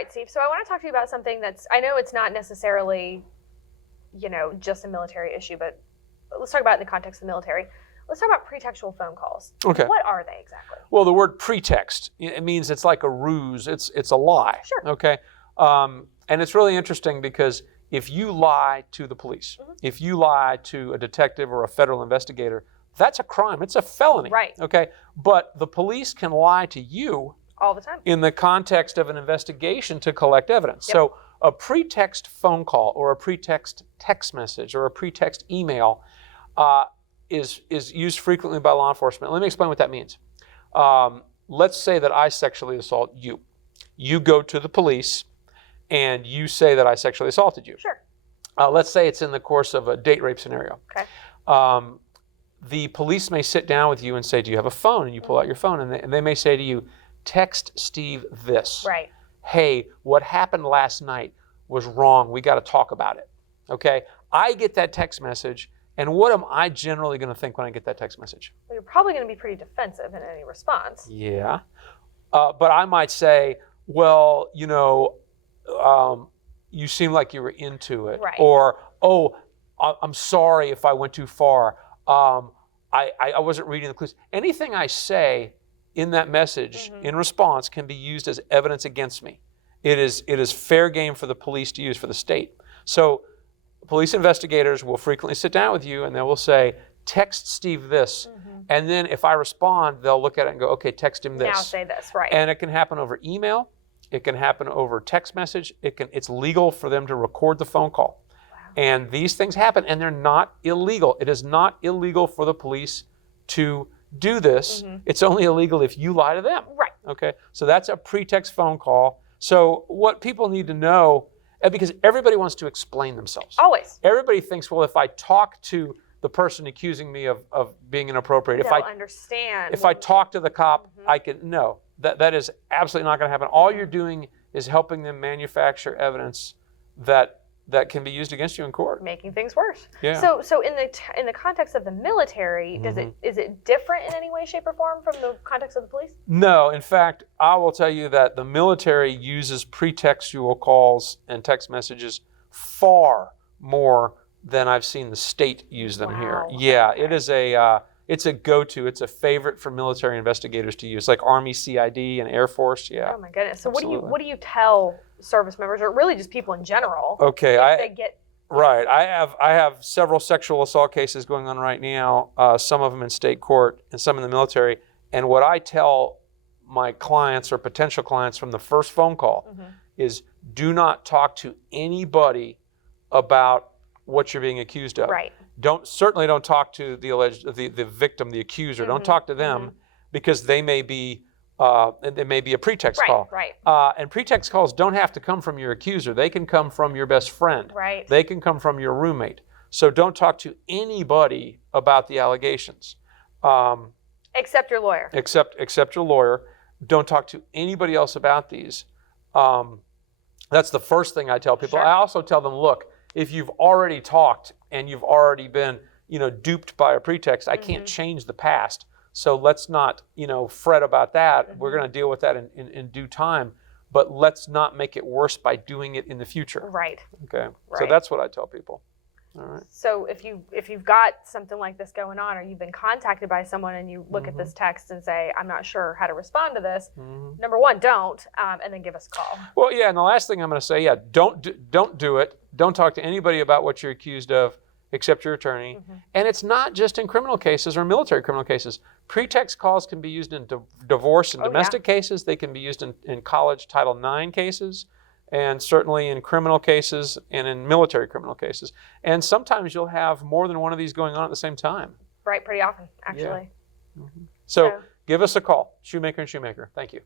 right, Steve. So I want to talk to you about something I know it's not necessarily, just a military issue, but let's talk about it in the context of the military. Let's talk about pretextual phone calls. Okay. What are they exactly? Well, the word pretext, it means it's like a ruse. It's a lie. Sure. Okay. And it's really interesting because if you lie to the police, if you lie to a detective or a federal investigator, that's a crime. It's a felony. Right. Okay. But the police can lie to you all the time in the context of an investigation to collect evidence. Yep. So a pretext phone call or a pretext text message or a pretext email is used frequently by law enforcement. Let me explain what that means. Let's say that I sexually assault you. You go to the police and you say that I sexually assaulted you. Sure. Let's say it's in the course of a date rape scenario. Okay. The police may sit down with you and say, do you have a phone? And you pull out your phone and they may say to you, text Steve this. Right. Hey, what happened last night was wrong. We got to talk about it. Okay? I get that text message, and what am I generally going to think when I get that text message? Well, you're probably going to be pretty defensive in any response. Yeah. But I might say, well, you seem like you were into it. Right. Or, oh, I'm sorry if I went too far. I wasn't reading the clues. Anything I say in that message in response can be used as evidence against me. It is fair game for the police to use, for the state. So police investigators will frequently sit down with you and they will say, text Steve this. And then if I respond, they'll look at it and go, okay, text him this. Now say this, right. And it can happen over email. It can happen over text message. It's legal for them to record the phone call. Wow. And these things happen and they're not illegal. It is not illegal for the police to do this. It's only illegal if you lie to them. Right. Okay. So that's a pretext phone call. So what people need to know, because everybody wants to explain themselves. Always. Everybody thinks, well, if I talk to the person accusing me of being inappropriate, They'll understand. If I talk to the cop, I can, no, that is absolutely not going to happen. All you're doing is helping them manufacture evidence that can be used against you in court. Making things worse. Yeah. So in the context of the military, is it different in any way, shape, or form from the context of the police? No. In fact, I will tell you that the military uses pretextual calls and text messages far more than I've seen the state use them here. Yeah, okay. It's a go-to. It's a favorite for military investigators to use, like Army CID and Air Force. Yeah. Oh my goodness. So what do you tell service members, or really just people in general? Okay, Right. I have several sexual assault cases going on right now. Some of them in state court and some in the military. And what I tell my clients or potential clients from the first phone call is, do not talk to anybody about what you're being accused of. Right. Certainly don't talk to the victim, the accuser. Don't talk to them because they may be a pretext call. Right. And pretext calls don't have to come from your accuser. They can come from your best friend. Right. They can come from your roommate. So don't talk to anybody about the allegations. Except your lawyer. Except your lawyer. Don't talk to anybody else about these. That's the first thing I tell people. Sure. I also tell them, look, if you've already talked and you've already been, duped by a pretext, I can't change the past. So let's not, fret about that. We're going to deal with that in due time, but let's not make it worse by doing it in the future. Right. Okay. Right. So that's what I tell people. All right. So if you've got something like this going on, or you've been contacted by someone and you look at this text and say, I'm not sure how to respond to this, number one, don't, and then give us a call. Well, yeah, and the last thing I'm going to say, don't do it. Don't talk to anybody about what you're accused of except your attorney. And it's not just in criminal cases or military criminal cases. Pretext calls can be used in divorce and domestic cases. They can be used in college Title IX cases, and certainly in criminal cases and in military criminal cases. And sometimes you'll have more than one of these going on at the same time. Right, pretty often, actually. Yeah. So give us a call, Shewmaker and Shewmaker. Thank you.